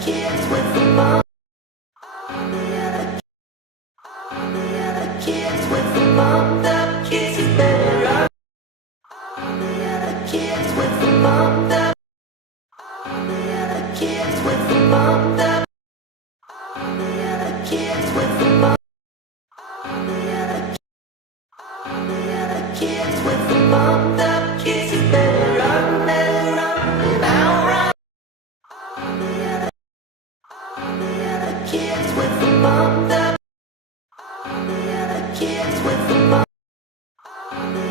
kids with the bump. The kids with the bump. The kids is better off. The kids with the bump. The kids with the bump. The kids with the bump. The kids with the bump. The kids is better off. Better off now. Run. The kids with the bump. The kids with the bump.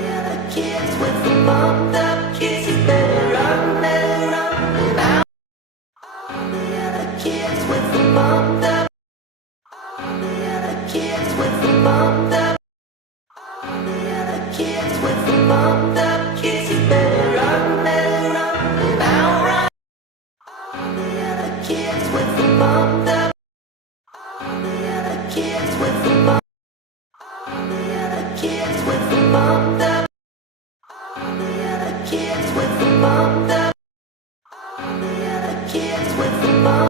The kids with the bump. The kids is better off. Better off now. The kids with the bump. The kids with the bump. The kids with the bump. The kids is better off. Better off now. Run. The kids with the bump. The kids with the bump. The kids with the bump. The kids with the bump. The kids with the bump.